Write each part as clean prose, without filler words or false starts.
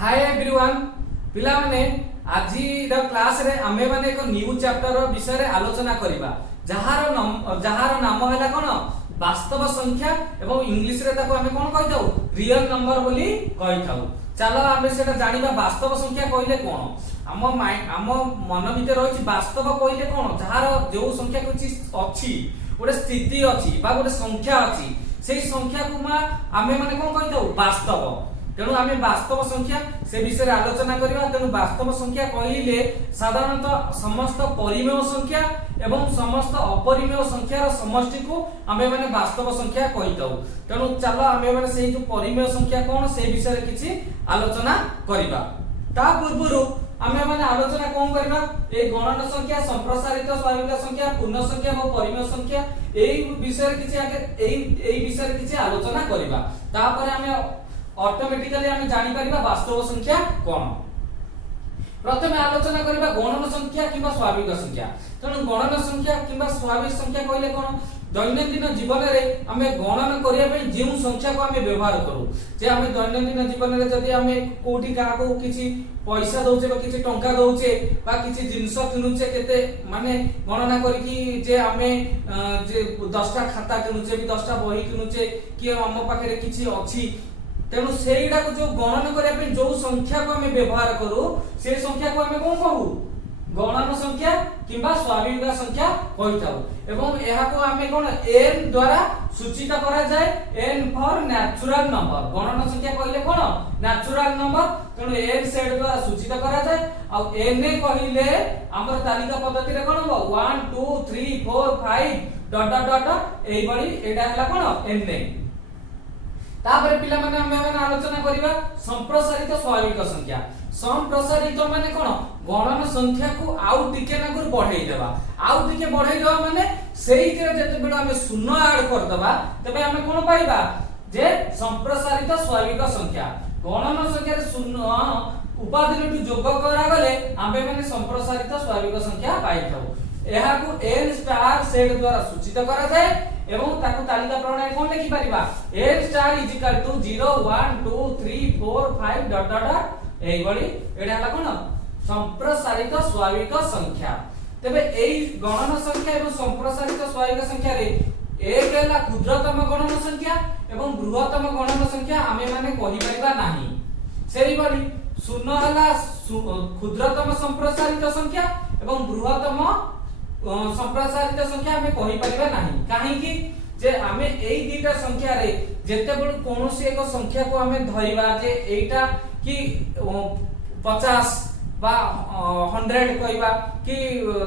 Hi everyone पिला माने आज क्लास रे आमे माने एक न्यू चैप्टर विषय रे आलोचना करिबा जहार नाम हैला कोन वास्तव संख्या एवं इंग्लिश रे ताको आमे कोन कहि जाऊ रियल नंबर बोली कहि थाऊ। चलो आमे सेटा जानिबा वास्तव संख्या कहिले कोन आम मन भीतर रहिछि वास्तव कहिले कोन जहार जो संख्या कुछ अछि गोटे स्थिति अछि बा गोटे संख्या अछि सेही संख्या को आमे माने कोन कहि जाऊ वास्तव। तेणु आमे वास्तव संख्या से विषय आलोचना करिबा। तेणु वास्तव संख्या कहिले साधारणतः समस्त परिमेय संख्या एवं समस्त अपरिमेय संख्यार समष्टि को आमे माने वास्तव संख्या कहिताउ। तेणु चलो आमे माने सेही जो परिमेय संख्या कोन से विषय किछि आलोचना करिबा। ता पूर्वरु आमे माने आलोचना कोन करिबा ए गणन संख्या संप्रसारित स्वाभाविक संख्या पूर्ण संख्या और परिमेय संख्या एई विषय किछि आगे एई विषय किछि आलोचना करिबा। तापर आमे ऑटोमेटिकली आमे जानि परिबा वास्तव संख्या कोन। प्रथमे आलोचना करिबा गणन संख्या किबा स्वाभाविक संख्या। तेणु गणन संख्या किबा स्वाभाविक संख्या कहले कोन दैनंदिन जीवन रे आमे गणन करिया पे जेउ संख्या को आमे व्यवहार करू जे आमे दैनंदिन जीवन रे जदी आमे कोठी का को किछि पैसा दउचे बा किछि टंका दउचे बा किछि जिंस किनुचे केते माने गणना करी कि जे आमे जे 10टा खाता किनुचे भी 10टा बही किनुचे कि हम पाखरे किछि अछि। तेणु सेईडा को जो गणन करिया पे जो संख्या को हमें व्यवहार करू से संख्या को हमें कोन कहू गणन संख्या किबा स्वाभाविक संख्या कहि थाउ। एवं एहा को हमें कोन n द्वारा सूचित करा जाय n फॉर नेचुरल नंबर। गणन संख्या कहले कोन नेचुरल नंबर। तेणु n सेड द्वारा सूचित करा जाय आ n कहिले हमर तालिका पद्धति रे कोन हो 1 2 3 4 5 डॉट डॉट डॉट एई बडी एडा हला कोन n। तापर पिला माने हम आलोचना करिबा संप्रसारित स्वाभाविक संख्या। संप्रसारित माने कोन गणन संख्या को आउ टिके ना कर बढ़ाई देबा। आउ टिके बढ़ाई देबा माने सेही के जते बेला हम शून्य ऐड कर देबा तबे हम कोन पाइबा जे संप्रसारित स्वाभाविक संख्या। गणन संख्या रे शून्य उपादान जोग करा गले आमे माने संप्रसारित स्वाभाविक संख्या पाइथौ। एहा को n स्टार सेट द्वारा सूचित करा जाय एवं ताकू तालिका प्रणाली कोन लिखि परिबा n star is equal to 0 1 2 3 4 5 dot dot एई बडी एडा हला कोन संप्रसारित स्वाभाविक संख्या। तबे एई गणन संख्या एवं संप्रसारित स्वाभाविक संख्या रे एक हला क्षुद्रतम गणन संख्या एवं बृहत्तम गणन संख्या आमे माने कहि परिबा नाही। सेही बडी शून्य हला क्षुद्रतम संप्रसारित संख्या एवं बृहत्तम संप्रसारित संख्या हमें कहि परिबा नाही। काहे कि जे हमें एई दीटा संख्या रे जेते बड कोनोसी एक संख्या को हमें धरिबा जे एटा कि 50 बा 100 कहिबा कि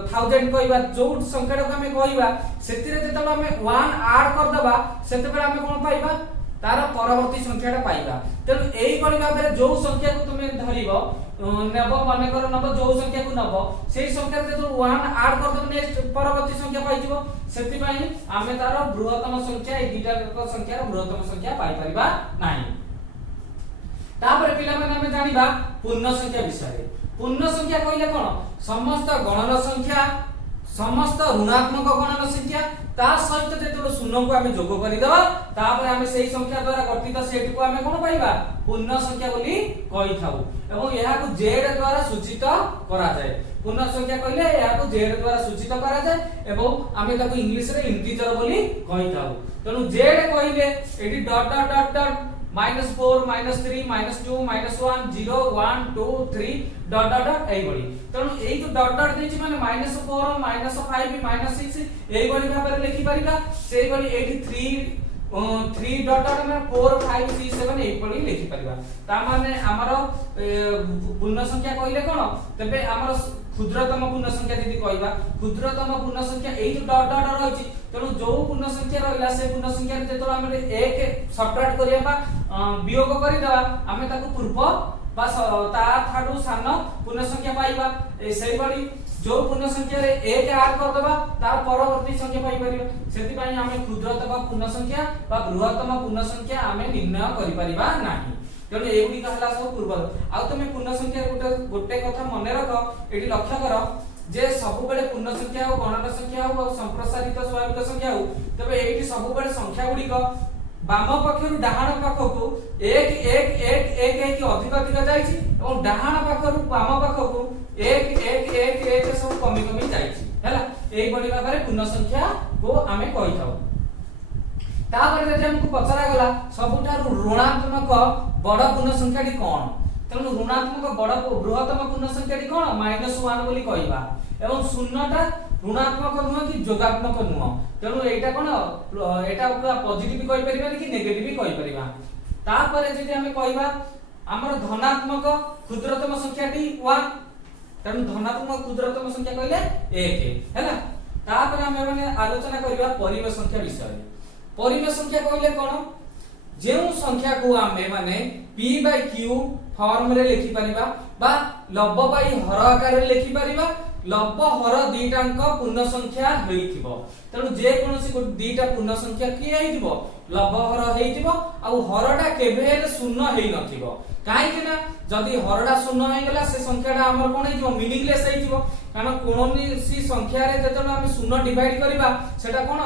1000 कहिबा जो संख्या को हमें कहिबा सेतिरे जेते हमें 1 ऐड कर दबा सेते बेला हमें कोन पाइबा तार परवर्ती संख्याटा पाइबा। तेनु एई बडी भाबरे जो संख्या को तुमे धरिबो नेबो माने कर नबो जो संख्या को नबो सेही संख्या जे 1 ऐड कर दबो नेक्स्ट परवर्ती संख्या पाइजिबो। सेति पई आमे तार बृहत्तम संख्या ए दीटा संख्यार बृहत्तम संख्या पाइ परिबा नाही। तापर पिला माने हमें जानिबा पूर्ण संख्या विषय। पूर्ण संख्या कहिला कोन समस्त गणन संख्या समस्त ऋणात्मक गणन संख्या ता सहित जेतो शून्य को हमें जोग करि देबा तापर हमें सेही संख्या द्वारा गठित सेट को हमें कोन पाइबा पूर्ण संख्या बोली कहि थाउ। एवं एहा को z द्वारा सूचित करा जाय। पूर्ण संख्या कहले एहा को z द्वारा सूचित करा जाय एवं हमें ताको इंग्लिश रे इंटीजर बोली कहि थाउ। तेनु z कहले एटी dot dot dot dot -4 -3 -2 -1 0 1 2 3 dot dot dot एई बडी। तेनु एई जो डॉट डॉट देछि माने -4 -5 -6 एई बडी भाबरे लिखि परिबा। सेई बडी एटी 3 डॉट डॉट में 4 5 6 7 एई बडी लिखि परिबा। ता माने हमरो पूर्ण संख्या कहिले कोन तबे हमरो क्षुद्रतम पूर्ण संख्या यदि कहबा क्षुद्रतम पूर्ण संख्या एई जो डॉट डॉट रहिछि तेनु जो पूर्ण संख्या रहला से पूर्ण संख्या रे जेतो हम 1 सबट्रैक्ट करिया वियोग करि दवा हमें ताको पूर्व बा ता थाडू सान पूर्ण संख्या पाइबा। सेही बडी जो पूर्ण संख्या रे 1 ऐड कर दबा तार परवर्ती संख्या पाइ परिबा। सेति पई हमें क्षुद्रतम पूर्ण संख्या बा बृहत्तम पूर्ण संख्या हमें निर्णय करि परिबा नाही। तेणु एगुडी कहला सब पूर्व आ तमे पूर्ण संख्या गोटे कथा मने रख एठी लक्ष्य कर जे सब बेले पूर्ण संख्या हो गणन संख्या हो संप्रसारित स्वाभाविक संख्या हो तबे एठी सब बेले संख्या गुडी को बाम पक्षरु डाहाण पाखकु 1 1 1 1 1 अधिक अधिक जाईछि एवं डाहाण पाखरु बाम पाखकु 1 1 1 1 सब कमी कमी जाईछि हैला एई बडी भाबरे पूर्ण संख्या को आमे कहि थाउ। तापर जदि हमकु पचरा गला सबुठारु ऋणात्मक बड़ पूर्ण संख्याटी कोन तेणु ऋणात्मक बड़ बृहत्तम पूर्ण संख्याटी कोन -1 बोली कहिबा एवं शून्यटा ऋणात्मक नुह कि जोगात्मक नुह तेणु एटा कोन एटा पॉजिटिव कहि परिबा कि नेगेटिव कहि परिबा। तापर जदि हमें कहिबा हमर धनात्मक क्षुद्रतम संख्याटी 1 तेणु धनात्मक क्षुद्रतम संख्या कहले 1 हैला। तापर हमें माने आलोचना करिबा परिमेय संख्या विषय। परिमेय संख्या कहले कोन जेउ संख्या को आमे माने p by q फॉर्म रे लिखि परिबा बा लब by हर आकार रे लिखि परिबा लब हर दीटांक पूर्ण संख्या हेइथिबो तेणु जे कोनोसी दीटा पूर्ण संख्या की हेइथिबो लब हर हेइथिबो आ हरटा केबे हेले शून्य हेइ नथिबो काहे कि ना जदी हरटा शून्य हेइ गेला से संख्याटा हमर कोन हेइथिबो मीनिंगलेस हेइथिबो कारण कोनोसी संख्या रे जतन हम शून्य डिवाइड करबा सेटा कोन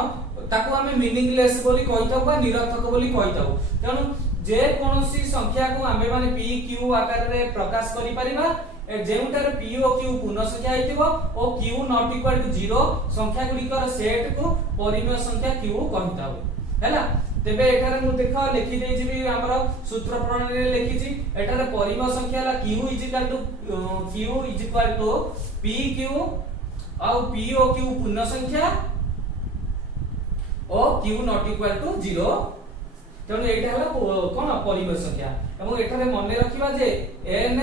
ताको हमें मीनिंगलेस बोली कहिथाउ बा निरर्थक बोली कहिथाउ तेणु जे कोनोसी संख्या को आमे माने p q आकार रे प्रकाश करि परिबा जेउटार p ओ q पूर्ण संख्या हेतिबो ओ q नॉट इक्वल टू 0 संख्या गुडीकर सेट को परिमेय संख्या q कहिताउ हैला। तेबे एठारे मु देख लिखि देइ जिबी हमर सूत्र प्रणाली रे लिखिछि एठारे परिमेय संख्या ला q equal to p q और p o q पूर्ण संख्या ओ q नॉट इक्वल टू 0 तेणु एटा हला कोन परिमेय संख्या एवं एठारे मने रखिबा जे n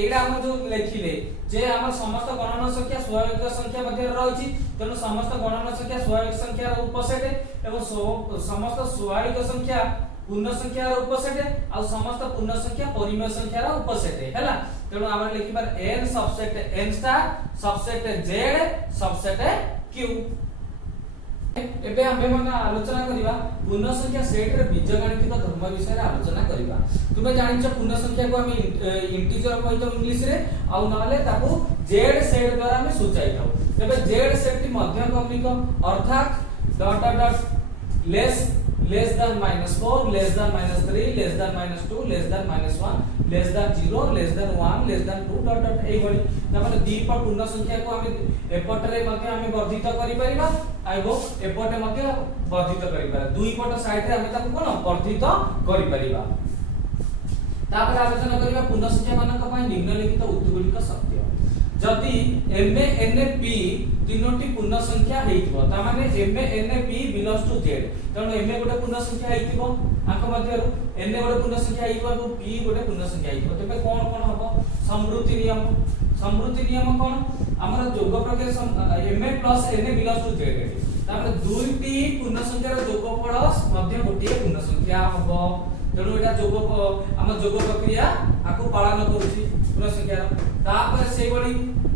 एटा हम जो लेखिले जे हमर समस्त गणन संख्या स्वाभाविक संख्या मध्ये रहिछि तेणु समस्त गणन संख्या स्वाभाविक संख्या रो उपसेट एवं समस्त स्वाभाविक संख्या पूर्ण संख्या रो उपसेट आ समस्त पूर्ण संख्या परिमेय संख्या रो उपसेट हैला। तेणु हमर लिखिबार n subset n star subset z subset q। एबे हमें माने आलोचना करिबा पूर्ण संख्या सेट रे बीजगणितिक धर्म विषय रे आलोचना करिबा। तुमे जानिछ पूर्ण संख्या को हम इंटीजर कहितो इंग्लिश रे आ नले ताको z सेट द्वारा हम सूचाइ थाउ। एबे z सेट टी मध्य क्रमिक अर्थात dot dot dot less than -4 less than -3 less than -2 less than -1 less than 0 less than 1 less than 2 dot dot एई बडी माने दीपट पूर्ण संख्या को हम एपट रे मध्ये हम वर्धित करि परिबा आइबो एपटे मध्ये वर्धित करि परिबा दुई पट साइड रे हम ताको कोन वर्धित करि परिबा। तापर आलोचना करिबा पूर्ण संख्या मानक पय निम्नलिखित उत्तरगुलिक सत्य जदि m n p तीनोटी पूर्ण संख्या हेइथिबो ता माने m n p belongs to z तनो m गोटे पूर्ण संख्या हेइथिबो आंक मध्यरु n गोटे पूर्ण संख्या हेइथिबो p गोटे पूर्ण संख्या हेइथिबो तबे कोन कोन हबो समृद्धि नियम कोन हमर जोग प्रक्रिया m plus n belongs to z तापर दुईटी पूर्ण संख्यार जोगफल मध्य गोटे पूर्ण संख्या हबो तेणु एटा जोग हम जोग प्रक्रिया आकु पालन करूची पूर्ण संख्या तापर से बडी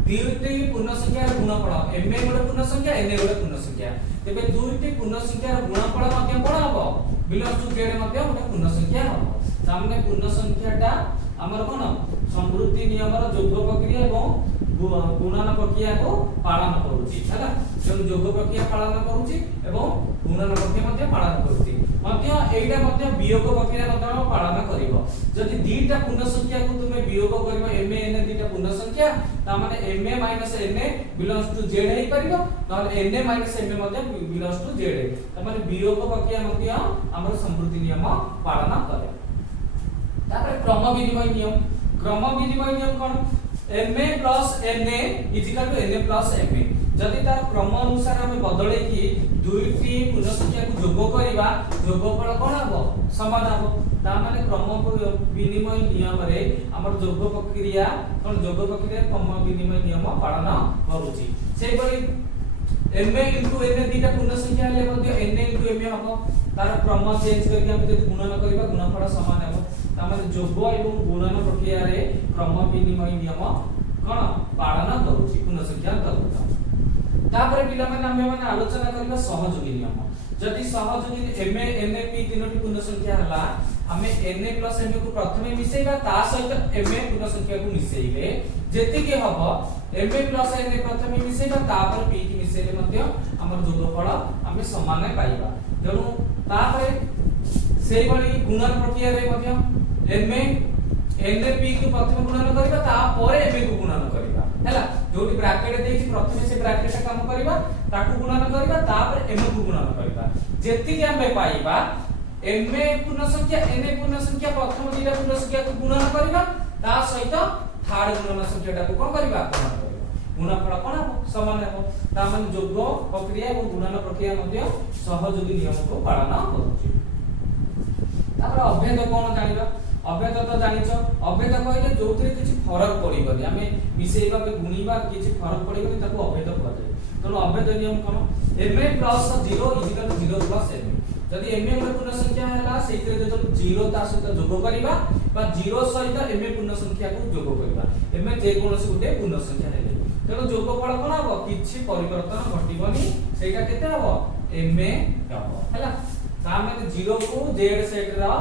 दुईटी पूर्ण संख्यार गुणफल m गोटे पूर्ण संख्या n गोटे पूर्ण संख्या तेबे दुईटी पूर्ण संख्यार गुणफल मध्य कोन हबो बिलोंग्स टू z मध्य गोटे पूर्ण संख्या हबो सामने पूर्ण संख्याटा हमर कोन समृद्धि नियमर जोग प्रक्रिया एवं गुणन प्रक्रिया को पालन करूची हैला तेणु जोग प्रक्रिया पालन करूची एवं गुणन प्रक्रिया मध्ये पालन करूची मध्य एइटा मध्ये वियोग प्रक्रिया मध्ये पालन करिवो जदि दीटा पूर्ण संख्या को तुमे वियोग करिवो m n दीटा पूर्ण संख्या ता माने m n belongs to z हेइ परिवो नले n m मध्ये बिलोंग्स टू z ता माने वियोग प्रक्रिया मध्ये हमर समृद्धि नियम पालन करे। तापर क्रम विनिमय नियम कोन m plus n is equal to n plus m जदि तार क्रम अनुसार हम बदले कि दुईटी पूर्ण संख्या को जोग करिबा जोगफल कोन हबो समान हबो ता माने क्रम विनिमय नियम रे हमर जोग प्रक्रिया क्रम विनिमय नियम पालन करूची से बली m into n दीटा पूर्ण संख्या ले मध्ये n into m हबो तार क्रम चेंज करके हम जदि गुणन करिबा गुणफल समान हबो ता माने जोग एवं गुणन प्रक्रिया रे क्रम विनिमय नियम कोन पालन करूची पूर्ण संख्या दरता। तापर पिला माने हम माने आलोचना करबा सहयोगी नियम जदि सहयोगी m n p तीनोटी पूर्ण संख्या हला हमें n plus m को प्रथमे मिसेइबा ता सहित m पूर्ण संख्या को मिसेइले जेति के हबो m plus n प्रथमे मिसेइबा तापर p की मिसेइले मध्ये हमर जोगफल हमें समान पाइबा तेणु तापर सेही भली गुणन प्रक्रिया रे मध्य ma n p को प्रथम गुणन करबा तापर ma को गुणन करबा हैला जोटी ब्रैकेट देछि प्रथमे से ब्रैकेट काम करबा ताकू गुणन करबा तापर m को गुणन करबा जेति के हम पाइबा ma पूर्ण संख्या n पूर्ण संख्या प्रथम दिला पूर्ण संख्या को गुणन करबा ता सहित थर्ड गुणन संख्याटा को कोन करबा गुणन करबा गुणनफल कोन समान हेबो ता माने जोग प्रक्रिया और गुणन प्रक्रिया मध्ये सहयोगी नियम को पालन करूची तापर अभेद कोन जानिबा अभेद तो जानिछ अभेद कहले जोतरे किछि फरक पड़िबनी हमें मिसेइबा के गुणीबा किछि फरक पड़िबनी ताको अभेद कहल जाय तो अभेद नियम कोन ma plus 0 is equal to 0 plus ma जदि ma गुण पूर्ण संख्या हैला सेइतरे जो 0 ता सहित जोग करिबा बा 0 सहित ma पूर्ण संख्या को जोग करिबा ma जे कोनोसी गुटे पूर्ण संख्या हैले तेनो जोगफल कोन हबो किछि परिवर्तन घटिबनी सेटा केते हबो ma हबो हैला ता माने 0 को z सेट रा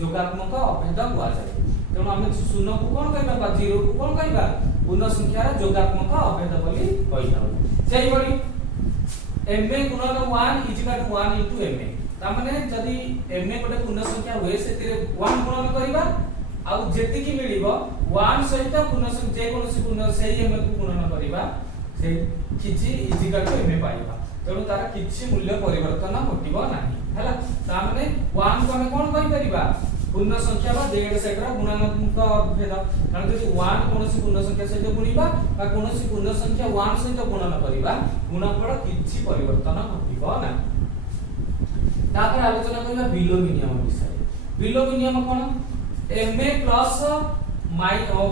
जोगात्मक अभेद हुआ जाए तेणु आम 0 को कौन कहबा 0 को कौन कहबा पूर्ण संख्यार जोगात्मक अभेद बोली कहिथाउ सेही बडी ma गुणन 1 is equal to 1 into ma ता माने जदी ma गोटे पूर्ण संख्या होए सेतिरे 1 गुणन करबा आ जेति की मिलिबो 1 सहित पूर्ण संख्या जे कोनोसी पूर्ण सेही ma को गुणन करबा से किछि इज इक्वल टू ma पाइबा तेणु तार किछि मूल्य परिवर्तन घटिबो नाही हैला ता माने 1 को हम कोन कहि परिबा पूर्ण संख्या बा z सेट रा गुणात्मक अभेद कारण जदि 1 कोनोसी पूर्ण संख्या सहित गुणिबा बा कोनोसी पूर्ण संख्या 1 सहित गुणन करिबा गुणफल किछि परिवर्तन घटिबो ना तापर आलोचना करिबा विलोमी नियम विषय विलोमी नियम कोन ma plus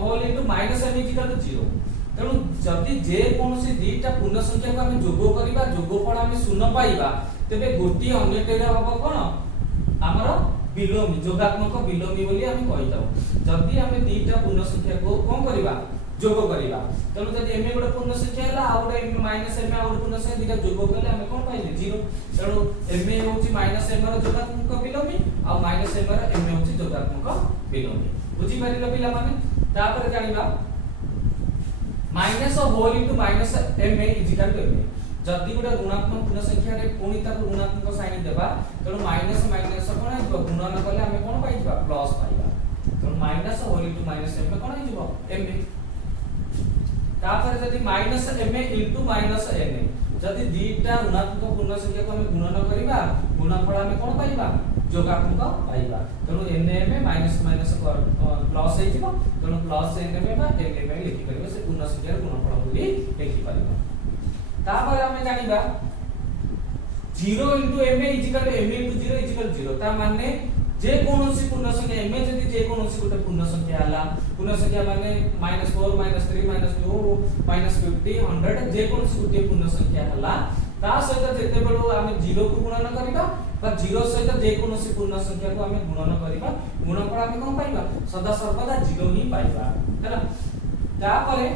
whole into minus m is equal to 0 तेणु जदि जे कोनोसी दुईटा पूर्ण संख्या को हम जोग करिबा जोगफल हम 0 पाइबा तेबे गोटी अन्यटेर हबो कोन हमर विलोमी जोगात्मक विलोमी बोली हम कहिताउ जदि हम दुईटा पूर्ण संख्या को कोन करिबा जोग करिबा तेणु जदि m गोटे पूर्ण संख्या हला आ गोटे माइनस m आ गोटे पूर्ण संख्या दुईटा जोग कले हम कोन पाइले 0 तेणु m होची माइनस m रो जोगात्मक विलोमी आ माइनस m रो m होची जोगात्मक विलोमी बुझी परिलो पिला माने तापर जानिबा minus whole into minus ma is equal to ma जदि गोटे ऋणात्मक पूर्ण संख्या रे पुनी ताको ऋणात्मक साइन देबा तेणु माइनस माइनस कोन है गुणन कले हम कोन पाइबा प्लस पाइबा तेणु minus whole into minus m कोन हिजबो ma तापर जदि minus ma into minus na जदि दुईटा ऋणात्मक पूर्ण संख्या को हम गुणन करिबा गुणनफल हम कोन पाइबा जोगात्मक पाइबा तेणु na माइनस माइनस प्लस हिजबो तेणु प्लस na बा na लिखि परिबा से पूर्ण संख्या रे गुणनफल बोली लिखि परिबा तापर हमें जानिबा 0 ma is equal to ma 0 is equal 0 ता माने जे कोनोसी पूर्ण संख्या ma जदि जे कोनोसी गोटे पूर्ण संख्या हला पूर्ण संख्या माने -4 -3 -2 -50 100 जे कोनोसी गोटे पूर्ण संख्या हला ता सहित जेते बेलो हम 0 को गुणन करिबा बा 0 सहित जे कोनोसी पूर्ण संख्या को हम गुणन करिबा गुणनफल हम कोन पाइबा सदा सर्वदा 0 ही पाइबा हैला तापरे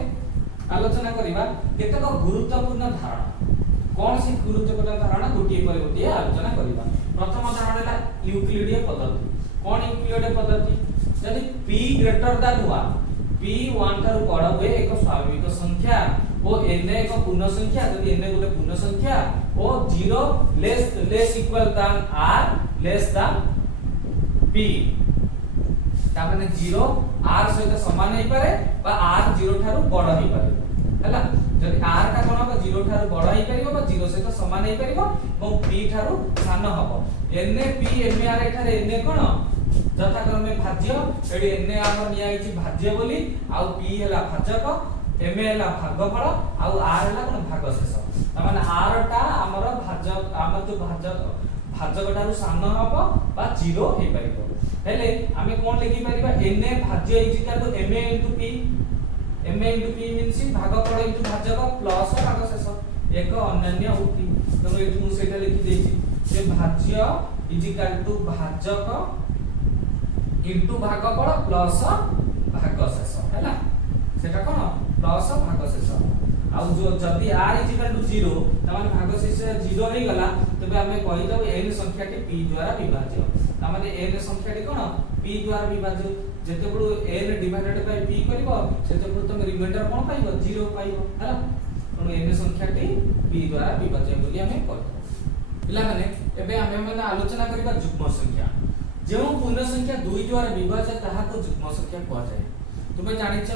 आलोचना करिबा केतक गुरुत्वपूर्ण धारणा कोन सी गुरुत्वपूर्ण धारणा गोटिए पर गोटिए आलोचना करिबा प्रथम धारणा है यूक्लिडीय पद्धति कोन यूक्लिडीय पद्धति यदि p greater than 1 p 1 Tharu बड़ हुए एक स्वाभाविक संख्या ओ n एक पूर्ण संख्या यदि n गोटे पूर्ण संख्या ओ 0 less equal than r less than p ता माने 0 r सहित समान हे पारे बा r 0 थारु बड़ हे पारे हैला जदि r का कोन हो 0 थारु बड़ हे परिबो बा 0 सहित समान हे परिबो और p थारु सान हबो n p m r एठारे n कोन यथाक्रमे भाज्य एडी n आम निया हिची भाज्य बोली आ p हैला भाजक m हैला भागफल आ r हैला कोन भागशेष ता माने r टा हमर भाजक हम जो भाजक ठारु सान हबो बा 0 हे परिबो हेले हमें कोन लिखि परिबा na भाज्य is equal to ma into p ma into p means भागफल into भाजक प्लस भागशेष एक अन्य उक्ति तो एठी मु सेटा लिखि देछि जे भाज्य इज इक्वल टू भाजक into भागफल प्लस भागशेष हैला सेटा कोन प्लस भागशेष आ जो जदी r इज इक्वल टू 0 त माने भागशेष 0 हे गला तबे हमें कहि दब n संख्याटी p द्वारा विभाज्य त माने n संख्याटी कोन p द्वारा विभाज्य जेते बडो n डिवाइडेड बाय p करबो सेते बडो तुम रिमाइंडर कोन पाइबो 0 पाइबो हैला तनो n संख्याटी p द्वारा विभाज्य बोली हमें कहतो पिला माने एबे हमें आलोचना करबा युग्म संख्या जो पूर्ण संख्या दुई द्वारा विभाज्य ताहाको युग्म संख्या कह जाए। तुमे जानिछ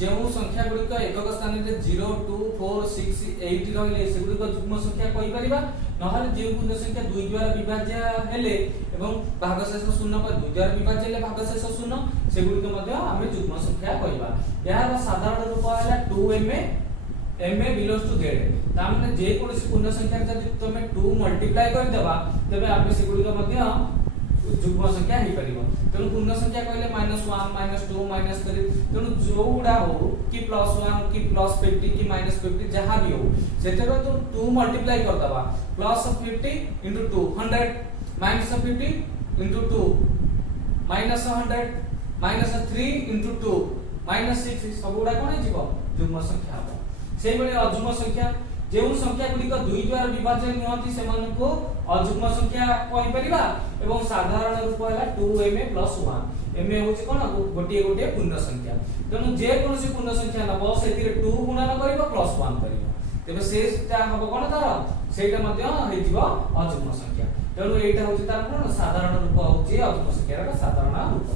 जो संख्या गुड़िक एकक स्थान में 0 2 4 6 8 रहिले सेगुड़िक युग्म संख्या कहि परिबा नहले जे पूर्ण संख्या दुई द्वारा विभाज्य हेले एवं भागशेष शून्य पर दुई द्वारा विभाज्य हेले भागशेष शून्य सेगुड़िक मध्ये आमे युग्म संख्या कहिबा। यार साधारण रूप हैला 2ma ma belongs to z तामने जे कोनसी पूर्ण संख्या जदि तुमे 2 मल्टीप्लाई कर देबा तबे आमे सेगुड़िक मध्ये युग्म संख्या ही परिबो। तेनु पूर्ण संख्या कहले -1 -2 -3 तेनु जोउडा हो कि +1 कि +50 कि -50 जहां भी हो सेतेरो तो 2 मल्टीप्लाई कर दबा +50 * 2 100 -50 * 2 -100 -3 * 2 -6 सबुडा कोन जीवो युग्म संख्या हो। सेहि बळे अयुग्म संख्या जो संख्या गुड़िक दुई द्वारा विभाज्य नुहति से अयुग्म संख्या कहि परिबा एवं साधारण रूप है 2ma + 1 ma होछि कोन गोटे गोटे पूर्ण संख्या तेनु जे कोनसी पूर्ण संख्या नबो सेतिरे 2 गुणन करिबो +1 करिबो तेबे शेषटा हबो कोन तार सेटा मध्ये हे जिवो अयुग्म संख्या। तेनु एटा होछि तार कोन साधारण रूप होछि अयुग्म संख्यार साधारण रूप।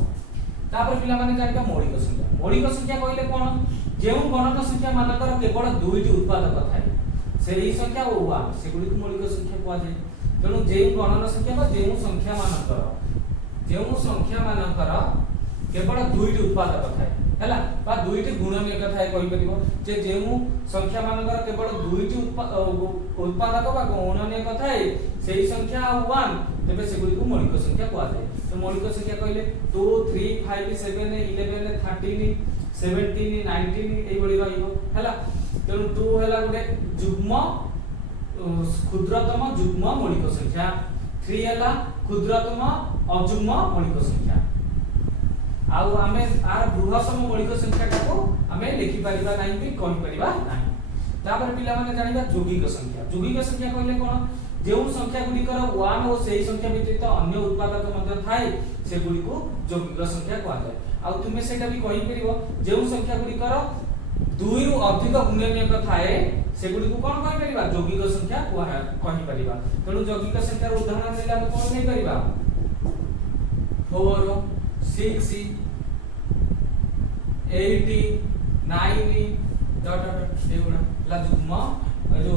तापर पिला माने जानिबा मौलिक संख्या। मौलिक संख्या कहले कोन जे गणन संख्या मानकर केवल दुईटी उत्पादक थाए सेही संख्या ओ 1 सेगुडी को मौलिक संख्या कह जाय। तेनु जे गणन संख्या बा जे संख्या मानकर केवल दुईटी उत्पादक थाए हैला बा दुईटी गुणनीयक थाए कहि परिबो जे संख्या मानकर केवल दुईटी उत्पादक बा गुणनीयक थाए सेही संख्या 1 तबे सेगुडी को मौलिक संख्या कह जाय। तो मौलिक संख्या कहले 2 3 5 7 11 13 17 19 एई बळी रहिबो हैला। तेनु 2 हैला गुटे युग्म क्षुद्रतम युग्म मौलिक संख्या 3 हैला क्षुद्रतम अयुग्म मौलिक संख्या आउ आमे आर बृहत्तम मौलिक संख्या को आमे लिखि परिबा नाही भी कहि परिबा नाही। तापर पिला माने जानिबा यौगिक संख्या। यौगिक संख्या कहले कोन जो संख्या गुड़िकर 1 और सेही संख्या व्यतीत अन्य उत्पादक मध्ये थाए से गुडी को यौगिक संख्या कह जाय। आ तुमे सेटा भी कहि परिबो जो संख्या गुड़िकर 2 रु अधिक गुणनीयक थाए से गुडी को कोन कहि परिबा यौगिक संख्या कहि परिबा। तेनु यौगिक संख्या रो उदाहरण देला हम कोन नै परिबा 4 6 8 9 डॉट डॉट एगुडा ला युग्म जो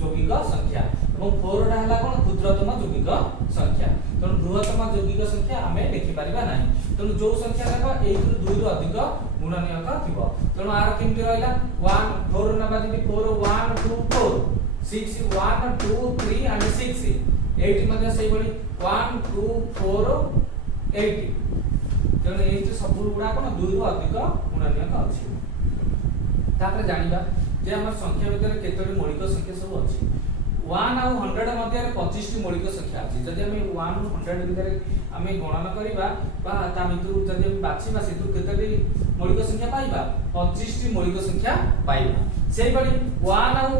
यौगिक संख्या এবং 4 टा हला कोन क्षुद्रतम यौगिक संख्या। तेनु बृहत्तम यौगिक संख्या हमें लिखि परिबा नाही। तेनु जो संख्या रहबा 1 रु 2 रु अधिक गुणनीयक थिबो। तेनु आर केमति रहला 1 4 नबा दिबी 4 1 2 4 6 1 2 3 and 6 8 मध्ये सेही बडी 1 2 4 8 तेनु एई सब गुडा कोन 2 रु अधिक गुणनीयक अछि। तापर जानिबा जे हमर संख्या भितर केतोटी मौलिक संख्या सब अछि 1 और 100 मध्ये 25 टी मौलिक संख्या अछि। जदि हम 1 और 100 भितर हम गणना करिबा बा ता भितर जदि हम बाछिबा सेतु केतोटी मौलिक संख्या पाइबा 25 टी मौलिक संख्या पाइबा। सेही बडी 1 और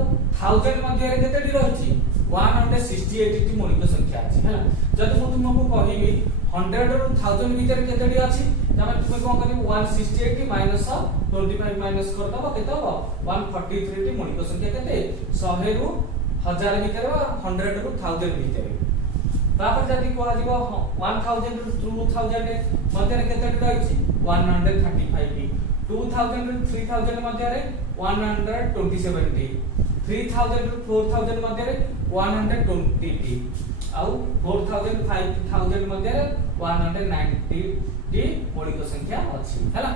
1000 मध्ये केतोटी रहिछि 168 टी मौलिक संख्या अछि हैला। जदि मु तुमको कहिबी 100 और 1000 भितर केतोटी अछि तमे तुमे कोन करिबो 168 माइनस 25 माइनस कर दबो केते हो 143 टी मौलिक संख्या केते 100 रु 1000 भितर 100 रु 1000 भितर। तापर जदि कोआ जीवो 1000 रु 2000 मध्ये केते रहिछि 135 2000 रु 3000 मध्ये 127 टी 3000 रु 4000 मध्ये 120 टी आउ 4000 5000 मध्ये 190 टी मौलिक संख्या अछि हैला।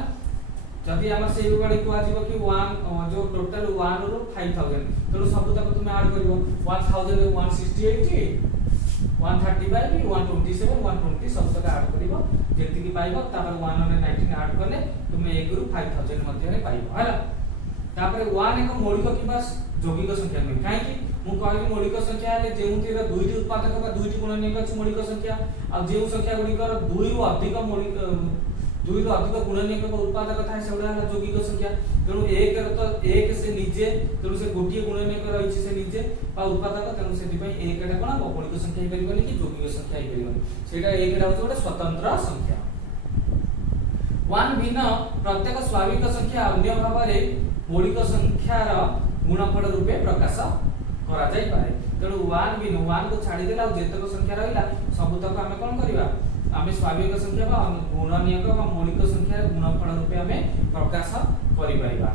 जदि हमर सेही बडी कोआ जीवो कि 1 जो टोटल 1 रु 5000 तो सब तक तुम ऐड करिवो 1000 168 135 127 120 सब तक ऐड करिवो जेति कि पाइबो तापर 119 ऐड करले तुम 1 रु 5000 मध्ये रे पाइबो हैला। तापर 1 एक मौलिक किबा यौगिक संख्या नै काहे कि मु कहली मौलिक संख्या ले जेउतिर दुईटी उत्पादक बा दुईटी गुणनीयक अछि मौलिक संख्या आ जेउ संख्या गुडीकर 2 रु अधिक मौलिक 2 रु अधिक गुणनीयक बा उत्पादक थाए सेउडा हला यौगिक संख्या। तेनु 1 र तो 1 से निजे तेनु से गोटिए गुणनीयक रहिछि से निजे बा उत्पादक तेनु से दिपै 1 टा कोन मौलिक संख्या हे परिबनि कि यौगिक संख्या हे परिबनि सेटा 1 टा होछ गोटे स्वतंत्र संख्या। 1 भिन्न प्रत्येक स्वाभाविक संख्या अन्य भाबरे मौलिक संख्यार गुणफल रूपे प्रकाश करा जाय पारे। तेनु 1 भिन्न 1 को छाडी देला जेतक संख्या रहिला सबतक हम कोन करिबा आमे स्वाभाविक संख्या बा गुणनीयक बा मौलिक संख्या गुणफल रूपे आमे प्रकाश करि परिबा।